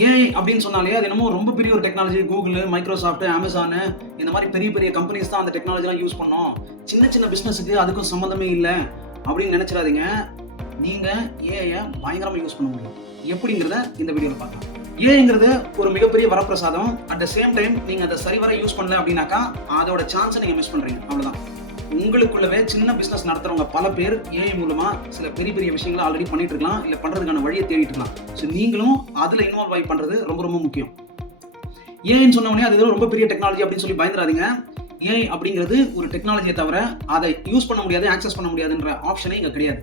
AI அப்படின்னு சொன்னாலே அது என்னமோ ரொம்ப பெரிய ஒரு டெக்னாலஜி. கூகுள், மைக்ரோசாஃப்ட், அமேசான் இந்த மாதிரி பெரிய பெரிய கம்பெனிஸ் தான் அந்த டெக்னாலஜிலாம் யூஸ் பண்ணோம். சின்ன சின்ன பிசினஸுக்கு அதுக்கும் சம்மந்தமே இல்லை அப்படின்னு நினைச்சிடாதீங்க. நீங்க ஏஐ பயங்கரமா யூஸ் பண்ண முடியும். எப்படிங்கிறத இந்த வீடியோல பார்க்கலாம். ஏஐங்கிறது ஒரு மிகப்பெரிய வரப்பிரசாதம். அட் த சேம் டைம் நீங்க அதை சரிவர யூஸ் பண்ணல அப்படின்னாக்கா அதோட சான்ஸை நீங்க மிஸ் பண்றீங்க. அவ்வளவுதான். உங்களுக்குள்ளவே சின்ன பிசினஸ் நடத்துறவங்க பல பேர் ஏஐ மூலமா சில பெரிய பெரிய விஷயங்களை ஆல்ரெடி பண்ணிட்டு இருக்கலாம், இல்ல பண்றதுக்கான வழியை தேடிட்டு இருக்கலாம். ஸோ நீங்களும் அதுல இன்வால்வ் ஆகி பண்றது ரொம்ப ரொம்ப முக்கியம். ஏஐன்னு சொன்ன உடனே அது ரொம்ப பெரிய டெக்னாலஜி அப்படின்னு சொல்லி பயந்துடாதீங்க. ஏஐ அப்படிங்கிறது ஒரு டெக்னாலஜியை தவிர அதை யூஸ் பண்ண முடியாது, ஆக்சஸ் பண்ண முடியாதுன்ற ஆப்ஷனே இங்க கிடையாது.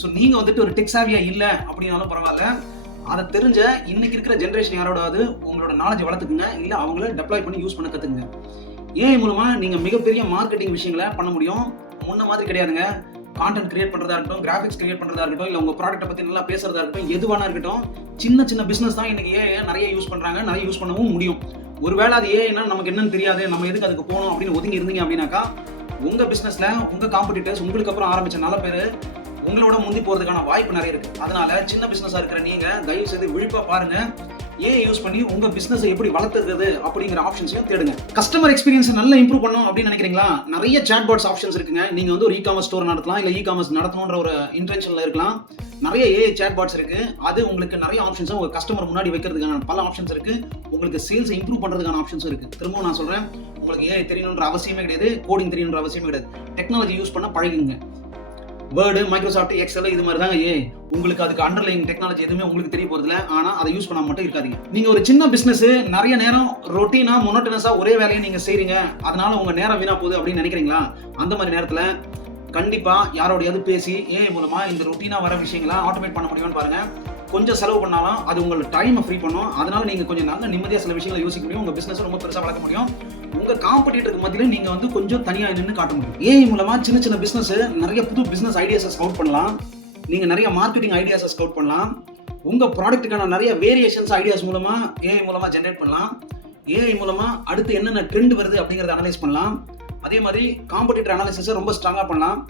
ஸோ நீங்க வந்துட்டு ஒரு டெக் சாவியா இல்ல அப்படின்னாலும் பரவாயில்ல, அதை தெரிஞ்ச இன்னைக்கு இருக்கிற ஜென்ரேஷன் யாரோடாவது உங்களோட நாலேஜ் வளர்த்துக்குங்க, இல்ல அவங்கள டெப்ளாய் பண்ணி யூஸ் பண்ண கத்துக்குங்க. ஏஐ மூலமா நீங்க மிகப்பெரிய மார்க்கெட்டிங் விஷயங்களை பண்ண முடியும். முன்ன மாதிரி கிடையாதுங்க. கான்டென்ட் கிரியேட் பண்றதா இருக்கட்டும், கிராஃபிக்ஸ் கிரியேட் பண்றதா இருக்கட்டும், இல்ல உங்க ப்ராடக்ட்டை பத்தி நல்லா பேசுறதா இருக்கட்டும், எதுவானா இருக்கட்டும், சின்ன சின்ன பிசினஸ் தான் இன்னைக்கு ஏஐ நிறைய யூஸ் பண்றாங்க, நிறைய யூஸ் பண்ணவும் முடியும். ஒருவேளை அது ஏஐனா நமக்கு என்னன்னு தெரியாது, நம்ம எதுக்கு அதுக்கு போகணும் அப்படின்னு ஒதுங்கி இருந்தீங்க அப்படின்னாக்கா உங்க பிசினஸ்ல உங்க காம்படிட்டர்ஸ் உங்களுக்கு அப்புறம் ஆரம்பிச்ச நல்ல பேரு உங்களோட முந்தி போறதுக்கான வாய்ப்பு நிறைய இருக்கு. அதனால சின்ன பிசினஸா இருக்கிற நீங்க தயவு செய்து விழிப்பா பாருங்க. ஏஐ யூஸ் பண்ணி உங்க பிசினஸ் எப்படி வளர்த்துறது அப்படிங்கிற ஆப்ஷன்ஸையும் தேடுங்க. கஸ்டமர் எக்ஸ்பீரியன்ஸ் நல்லா இம்ப்ரூவ் பண்ணணும் அப்படின்னு நினைக்கிறீங்களா? நிறைய சாட்பாட்ஸ் ஆப்ஷன்ஸ் இருக்குங்க. நீங்க வந்து ஒரு இ-காமர்ஸ் ஸ்டோர் நடத்தலாம், இல்ல இ-காமர்ஸ் நடத்தணும்ன்ற ஒரு இன்டென்ஷன்ல இருக்கலாம். நிறைய ஏஐ சாட்பாட்ஸ் இருக்கு. அது உங்களுக்கு நிறைய ஆப்ஷன்ஸ் உங்க கஸ்டமர் முன்னாடி வைக்கிறதுக்கான பல ஆப்ஷன்ஸ் இருக்கு. உங்களுக்கு சேல்ஸ் இம்ப்ரூவ் பண்றதுக்கான ஆப்ஷன்ஸ் இருக்கு. திரும்பவும் நான் சொல்றேன், உங்களுக்கு ஏஐ தெரியணுன்ற அவசியமே கிடையாது, கோடிங் தெரியணுன்ற அவசியமே கிடையாது. டெக்னாலஜி யூஸ் பண்ண பழகுங்க. வேர்டு, மைக்ரோசாஃப்ட், எக்ஸல் இது மாதிரி தாங்க ஏஐ. உங்களுக்கு அதுக்கு அண்டர்லைன் டெக்னாலஜி எதுவுமே உங்களுக்கு தெரிய போறதில்ல. ஆனா அதை யூஸ் பண்ணாம மட்டும் இருக்காதீங்க. நீங்க ஒரு சின்ன பிசினஸ் நிறைய நேரம் ரொட்டீனா மொனோட்டனஸா ஒரே வேலையை நீங்க செய்றீங்க, அதனால உங்க நேரம் வீணா போகுது அப்படின்னு நினைக்கிறீங்களா? அந்த மாதிரி நேரத்துல கண்டிப்பா யாரோடையாவது பேசி ஏஐ மூலமா இந்த ரொட்டீனா வர விஷயங்களை ஆட்டோமேட் பண்ண முடியும்னு பாருங்க. கொஞ்சம் செலவு பண்ணாலும் அது உங்களோட டைமை ஃப்ரீ பண்ணும். அதனால நீங்க கொஞ்சம் நல்ல நிம்மதியா சில விஷயங்களை யோசிக்க முடியும். உங்க பிசினஸ் ரொம்ப பெருசா வளர்க்க முடியும். உங்க காம்படிட்டருக்கு மத்தியில நீங்க வந்து கொஞ்சம் தனியா நின்று காட்ட முடியும். ஏஐ மூலமா சின்ன சின்ன பிசினஸ் நிறைய புது பிசினஸ் ஐடியாஸை ஸ்கவுட் பண்ணலாம். நீங்க நிறைய மார்க்கெட்டிங் ஐடியாஸை ஸ்கவுட் பண்ணலாம். உங்க ப்ராடக்ட்டுக்கான நிறைய வேரியேஷன்ஸ் ஐடியாஸ் மூலமா ஏஐ மூலமா ஜெனரேட் பண்ணலாம். ஏஐ மூலமா அடுத்து என்னென்ன ட்ரெண்ட் வருது அப்படிங்கறத அனலைஸ் பண்ணலாம். அதே மாதிரி காம்படிட்டர் அனாலிசிஸை ரொம்ப ஸ்ட்ராங்கா பண்ணலாம்.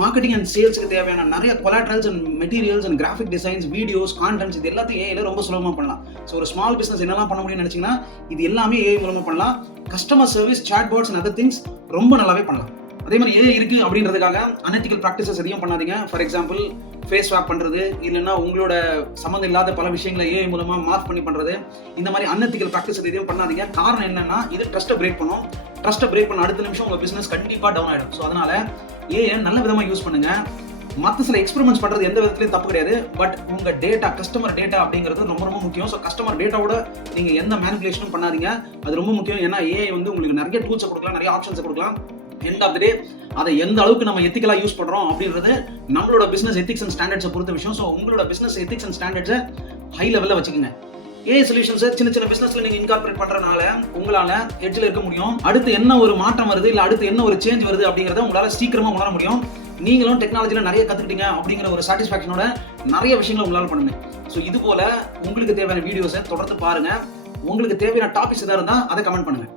மார்க்கெட்டிங் அண்ட் சேல்ஸ்க்கு தேவையான நிறைய collaterals and materials and graphic designs, videos, contents இது எல்லாத்தையும் ஏஐல ரொம்ப சுலபமா பண்ணலாம். ஸோ ஒரு ஸ்மால் பிசினஸ் என்னெல்லாம் பண்ண முடியும்னு நினைச்சீங்கன்னா இது எல்லாமே ஏஐ மூலமா பண்ணலாம். Customer service, chatbots and other things ரொம்ப நல்லாவே பண்ணலாம். அதே மாதிரி ஏஐ இருக்கு அப்படின்றதுக்காக அன்எத்திக்கல் ப்ராக்டிசஸ் எதையும் பண்ணாதீங்க. ஃபார் எக்ஸாம்பிள் ஃபேஸ் ஸ்வாப் பண்றது, இல்லைன்னா உங்களோட சம்மந்தம் இல்லாத பல விஷயங்களை ஏஐ மூலமா மார்க் பண்ணி பண்றது, இந்த மாதிரி அன்எத்திக்கல் ப்ராக்டிஸ் எதையும் பண்ணாதீங்க. காரணம் என்னன்னா இது ட்ரஸ்ட்டை பிரேக் பண்ணும். ட்ரஸ்ட்டை பிரேக் பண்ண அடுத்த நிமிஷம் உங்க பிசினஸ் கண்டிப்பா டவுன் ஆயிடும். ஸோ அதனால ஏஐ நல்ல விதமா யூஸ் பண்ணுங்க. மற்ற சில எக்ஸ்பெரிமெண்ட்ஸ் பண்றது எந்த விதத்துலயும் தப்பு கிடையாது. பட் உங்க டேட்டா, கஸ்டமர் டேட்டா அப்படிங்கிறது ரொம்ப ரொம்ப முக்கியம். ஸோ கஸ்டமர் டேட்டாவோட நீங்க எந்த மேனிபுலேஷனும் பண்ணாதீங்க. அது ரொம்ப முக்கியம். ஏன்னா ஏஐ வந்து உங்களுக்கு நிறைய டூல்ஸை கொடுக்கலாம், நிறைய ஆப்ஷன்ஸை கொடுக்கலாம். எண்ட் ஆஃப் தி டே அதை எந்த அளவுக்கு நம்ம எத்திக்கலா யூஸ் பண்றோம் அப்படின்றது நம்மளோட பிசினஸ் எத்திக்ஸ் அண்ட் ஸ்டாண்டர்ட்ஸை பொறுத்த விஷயம். ஸோ உங்களோட பிசினஸ் எத்திக்ஸ் அண்ட் ஸ்டாண்டர்ட்ஸை ஹை லெவல்ல வச்சுக்கோங்க. ஏஐ சொல்யூஷன்ஸ் சின்ன சின்ன பிசினஸ்ல நீங்க இன்கார்பரேட் பண்றதுனால உங்களால எட்ஜ்ல இருக்க முடியும். அடுத்து என்ன ஒரு மாற்றம் வருது, இல்ல அடுத்து என்ன ஒரு சேஞ்ச் வருது அப்படிங்கறத உங்களால சீக்கிரமா உணர முடியும். நீங்களும் டெக்னாலஜில நிறைய கத்துக்கிட்டீங்க அப்படிங்கிற ஒரு சாட்டிஸ்பாக்சனோட நிறைய விஷயங்களை உங்களால பண்ணுங்க. ஸோ இது போல உங்களுக்கு தேவையான வீடியோஸை தொடர்ந்து பாருங்க. உங்களுக்கு தேவையான டாபிக்ஸ் ஏதாவது இருந்தா அதை கமெண்ட் பண்ணுங்க.